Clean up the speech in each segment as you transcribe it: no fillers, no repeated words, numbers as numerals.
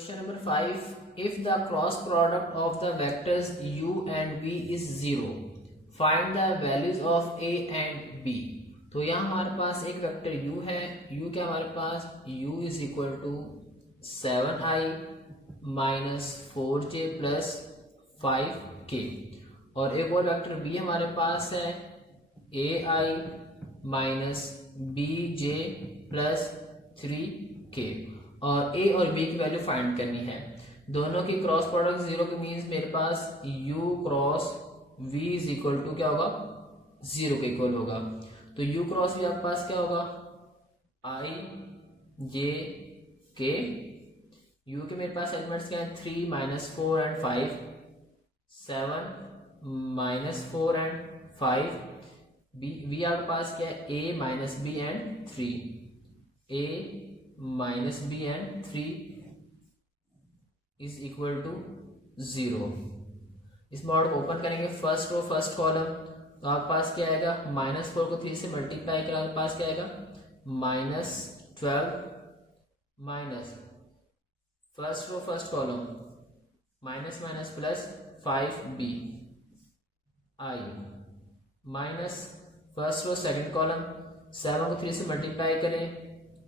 Question number 5. If the cross product of the vectors u and v is 0, find the values of a and b. तो यहाँ हमारे पास एक vector u है. u क्या हमारे पास u is equal to 7i minus 4j plus 5k. और एक और वेक्टर b हमारे पास है ai minus bj plus 3k. और a और b की वैल्यू फाइंड करनी है. दोनों की क्रॉस प्रोडक्ट 0 के मीन्स मेरे पास u cross v is equal to क्या होगा 0 के इक्वल होगा. तो u क्रॉस v आपके पास क्या होगा i j k. u के मेरे पास एलिमेंट्स क्या है 3 minus 4 and 5, 7 minus 4 and 5. v आपके पास क्या है a minus b and 3, a minus b and 3 is equal to 0. इस मॉडल को ओपन करेंगे. फर्स्ट रो फर्स्ट कॉलम, तो आपके पास क्या आएगा -4 को 3 से मल्टीप्लाई करें आपके पास क्या आएगा -12 minus first row first column minus minus plus 5b i minus first row second column 7 को 3 से मल्टीप्लाई करें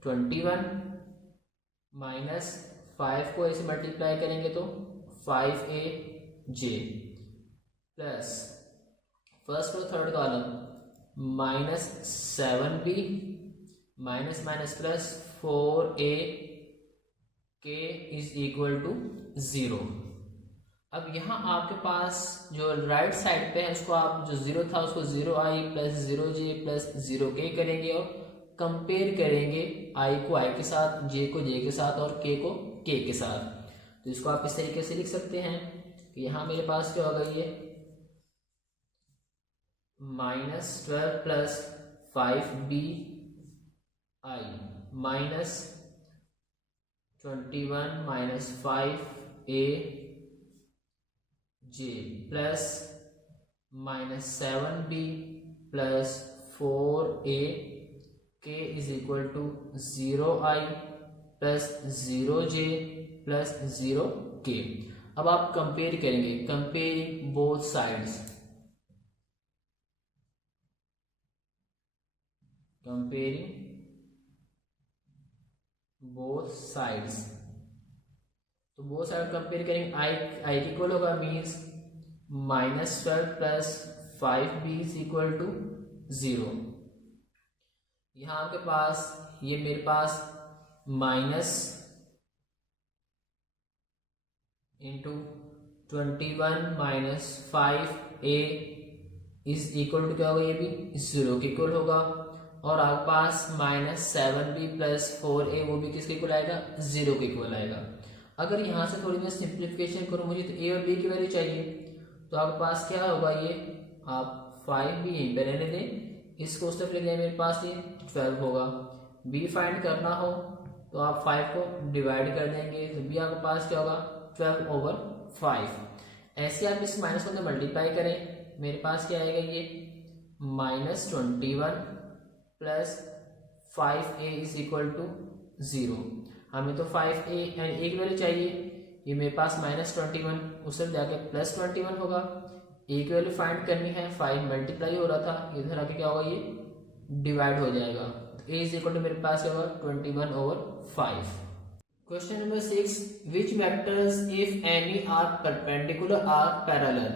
21 माइनस 5 को ऐसे मल्टीप्लाई करेंगे तो 5aj प्लस फर्स्ट और third column minus 7b minus minus plus 4a k is equal to 0. अब यहाँ आपके पास जो राइट साइड पे है उसको आप जो 0 था उसको 0i plus 0j plus 0k करेंगे और कंपेयर करेंगे i को i के साथ, j को j के साथ और k को k के साथ. तो इसको आप इस तरीके से लिख सकते हैं कि यहाँ मेरे पास क्या होगा ये -12 plus 5b i minus 21 minus 5a j plus minus 7b plus 4a k is equal to 0i plus 0j plus 0k. अब आप कंपेयर करेंगे, comparing both sides, comparing both sides. तो बोथ साइड कंपेयर करेंगे i की equal होगा means -12 plus 5b is equal to 0. यहाँ आपके पास ये मेरे पास minus into 21 minus 5a is equal to क्या होगा ये भी 0 के इक्वल होगा. और आपके पास -7b प्लस 4a वो भी किसके इक्वल आएगा 0 के इक्वल आएगा. अगर यहाँ से थोड़ी मैं सिंप्लीफिकेशन करूँ, मुझे तो a और b की वैल्यू चाहिए, तो आपके पास क्या होगा ये आप 5b यहीं पे रहने दें, इसको उस तरफ ले जाए मेरे पास ये 12 होगा. b फाइंड करना हो तो आप 5 को डिवाइड कर देंगे तो b आपके पास क्या होगा 12/5. ऐसे आप इस माइनस को मल्टीप्लाई करें मेरे पास क्या आएगा ये -21 plus 5a is equal to 0. हमें तो 5a यानी एक वैल्यू चाहिए, ये मेरे पास -21 उस तरफ जाके +21 होगा. एक वैल्यू फाइंड करनी है, 5 मल्टीप्लाई हो रहा था, इधर आके क्या होगा ये डिवाइड हो जाएगा. तो a इज इक्वल टू मेरे पास क्या होगा 21/5. Question number 6. Which vectors if any are perpendicular or parallel.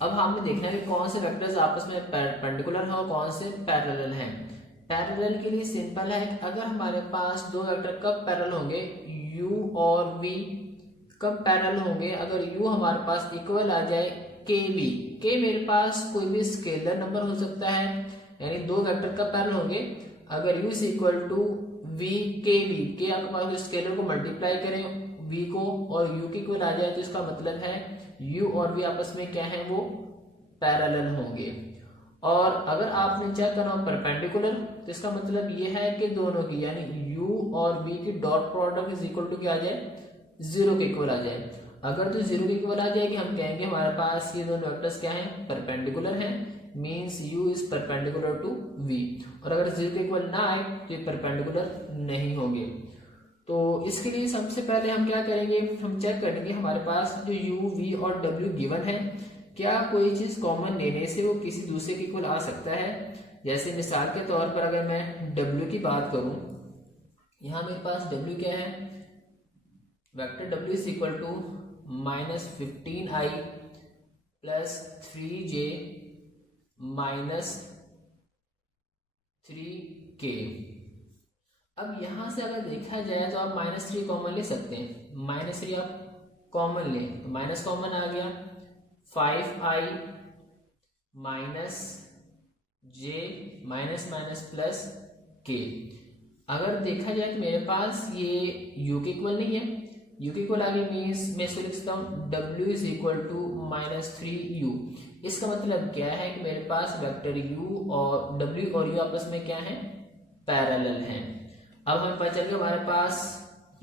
अब हमने देखना है कि कौन से वेक्टर्स आपस में परपेंडिकुलर हैं और कौन से पैरेलल हैं. पैरेलल के लिए सिंपल है, अगर हमारे पास दो वेक्टर कब पैरेलल होंगे u और v कब पैरेलल होंगे अगर u हमारे पास इक्वल आ जाए kb. k मेरे पास कोई भी स्केलर नंबर हो सकता है, यानी दो वेक्टर कब पैरेलल होंगे अगर u is equal to v kb. k आपके पास स्केलर को मल्टीप्लाई करें v को और u के इक्वल आ जाए तो इसका मतलब है u और v आपस में क्या है वो पैरेलल होंगे. और अगर आपने चेक करना परपेंडिकुलर तो इसका मतलब ये है कि दोनों की यानी u और v की dot product is equal to क्या आ जाए 0 के इक्वल आ जाए. अगर तो 0 के इक्वल आ जाएगी हम कहेंगे हमारे पास ये दोनों वेक्टर्स क्या हैं परपेंडिकुलर हैं, means u is perpendicular to v. और अगर 0 के इक्वल ना आए तो ये परपेंडिकुलर नहीं होंगे. तो इसके लिए सबसे पहले हम क्या करेंगे, हम चेक करेंगे हमारे पास जो u, v और w गिवन है, क्या कोई चीज कॉमन लेने से वो किसी दूसरे के इक्वल आ सकता है। जैसे मिसाल के तौर पर अगर मैं w की बात करूं, यहाँ मेरे पास w क्या है, vector w is equal to -15i plus 3j minus 3k। अब यहां से अगर देखा जाए तो आप -3 कॉमन ले सकते हैं, -3 आप कॉमन लें तो माइनस कॉमन आ गया, 5i minus j minus minus plus k। अगर देखा जाए तो मेरे पास ये u के इक्वल नहीं है, u के इक्वल आगे मीन्स मैं इसको लिख सकता हूँ w is equal to -3u। इसका मतलब क्या है कि मेरे पास वेक्टर u और w और u आपस में क्या है, पैरेलल हैं। अब हमें पता चल गया हमारे पास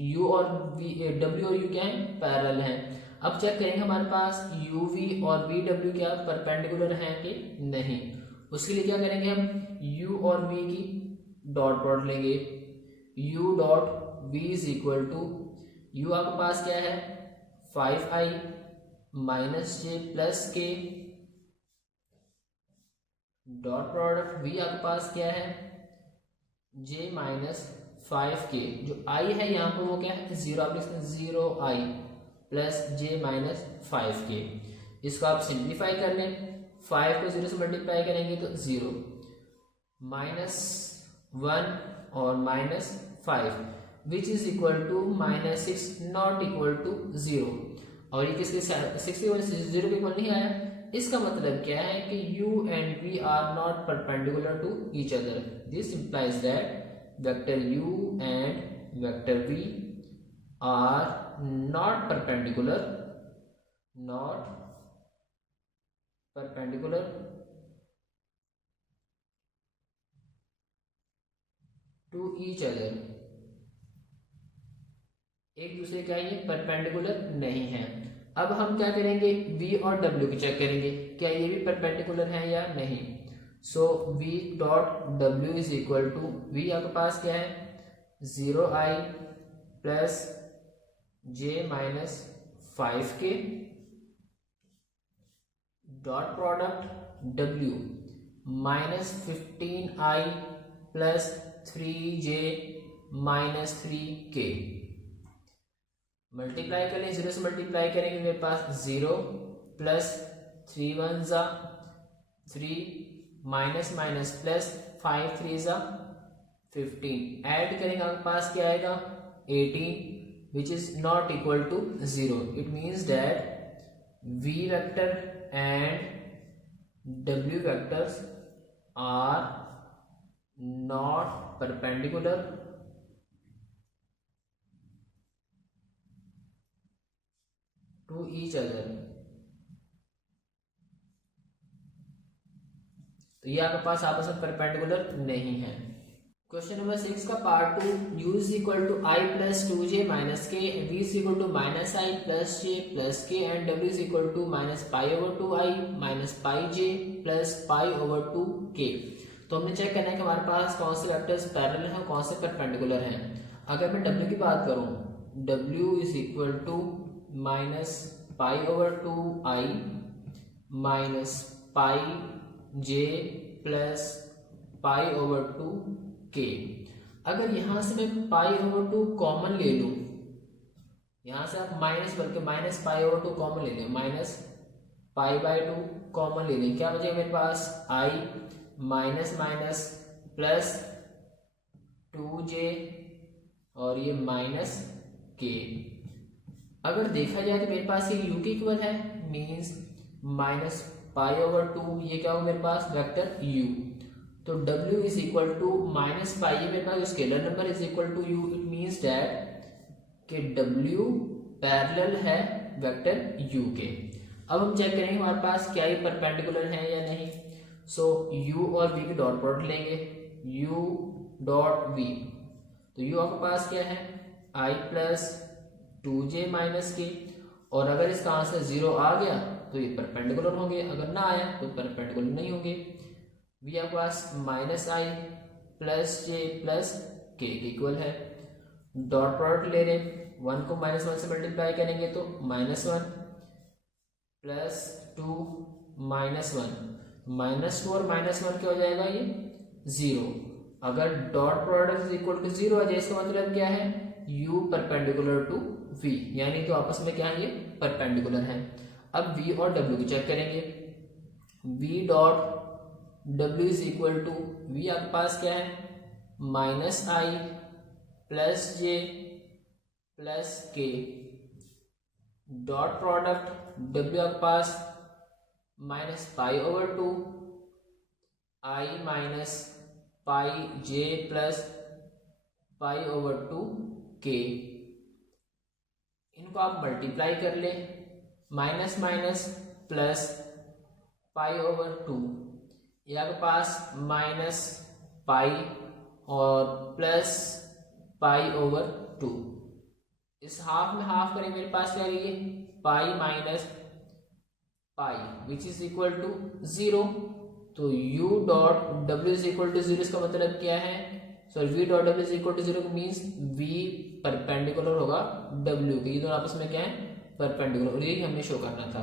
u और w और u क्या है, पैरेलल हैं। अब चेक करेंगे हमारे पास u v और v w क्या परपेंडिकुलर हैं कि नहीं। उसके लिए क्या करेंगे, हम u और v की डॉट प्रोडक्ट लेंगे, u dot v is equal to u आपके पास क्या है 5i minus j plus k dot product v आपके पास क्या है j माइनस 5k। जो i है यहाँ पर वो क्या है 0, आप लिख सकते हैं 0i plus j minus 5k। इसको आप सिंप्लीफाई कर लें, 5 को 0 से मल्टीप्लाई करेंगे तो 0 -1 और -5 which is equal to -6 not equal to 0। और ये किसके 6 की वजह से 0 के इक्वल नहीं आया। इसका मतलब क्या है कि u and v are not perpendicular to each other. This implies that vector u and vector v are not perpendicular to each other। एक दूसरे का ये परपेंडिकुलर नहीं है। अब हम क्या करेंगे, v और w की चेक करेंगे क्या ये भी परपेंडिकुलर है या नहीं। So v dot w is equal to v आपके पास क्या है 0i plus j minus 5k dot product w minus 15i plus 3j minus 3k। Multiply कर लें, 0 से मल्टीप्लाई करेंगे मेरे पास 0 प्लस 3 1 जा 3 माइनस माइनस प्लस 5 3 जा 15 ऐड करेंगे आपके पास क्या आएगा 18 which is not equal to 0। It means that v vector and w vectors are not perpendicular to each other. तो ये आपके पास आपस में परपेंडिकुलर नहीं है। क्वेश्चन नंबर 6 का part 2, u is equal to i plus 2j minus k, v is equal to minus i plus j plus k and w is equal to minus pi over 2i minus pi j plus pi over 2k। तो हमने check करना है कि हमारे पास कौन से vectors parallel हैं, कौन से परपेंडिकुलर हैं। अगर मैं w की बात करूं, w is equal to minus pi over 2i minus pi j plus pi over 2k। अगर यहां से मैं पाई ओवर 2 कॉमन ले लूं, यहां से आप माइनस बल्कि माइनस पाई ओवर 2 कॉमन ले लें, माइनस पाई बाय 2 कॉमन ले लें, क्या बचेगा मेरे पास i minus minus plus 2j और ये माइनस k। अगर देखा जाए तो मेरे पास ये u के इक्वल है, मीन्स माइनस पाई ओवर 2, ये क्या होगा मेरे पास वेक्टर u। तो w is equal to minus pi, ये मेरे पास scalar number is equal to u। It means that कि w पैरेलल है वेक्टर u के। अब हम चेक करेंगे हमारे पास क्या ये परपेंडिकुलर है या नहीं। सो u और v की डॉट प्रोडक्ट लेंगे, u डॉट v। तो u आपके पास क्या है i प्लस 2j माइनस के, और अगर इसका आंसर 0 आ गया तो ये परपेंडिकुलर होंगे, अगर ना आया तो परपेंडिकुलर नहीं होंगे। v आपके पास minus i plus j plus के इक्वल है। डॉट प्रोडक्ट ले रहे हैं, 1 को -1 से मल्टीप्लाई करेंगे तो -1 प्लस 2 -1, -2 और -1 क्या हो जाएगा ये 0। अगर dot product is equal to 0 आ जाए इसका मतलब क्या है, u परपेंडिकुलर टू v, यानी तो आपस में क्या है ये परपेंडिकुलर है। अब v और w को चेक करेंगे, v dot w is equal to v आपके पास क्या है -i plus j plus k, dot product w आपके पास -π/2 i minus pi j plus π/2 k। इनको आप मल्टीप्लाई कर ले, माइनस माइनस प्लस π/2, ये आपके पास -π और प्लस π/2, इस हाफ में हाफ करें मेरे पास क्या रहेगी pi minus pi which is equal to 0। तो u dot w is equal to 0 इसका मतलब क्या है, sorry v dot w is equal to 0 means v perpendicular होगा w के, ये दोनों आपस में क्या है परपेंडिकुलर, और यही हमें शो करना था।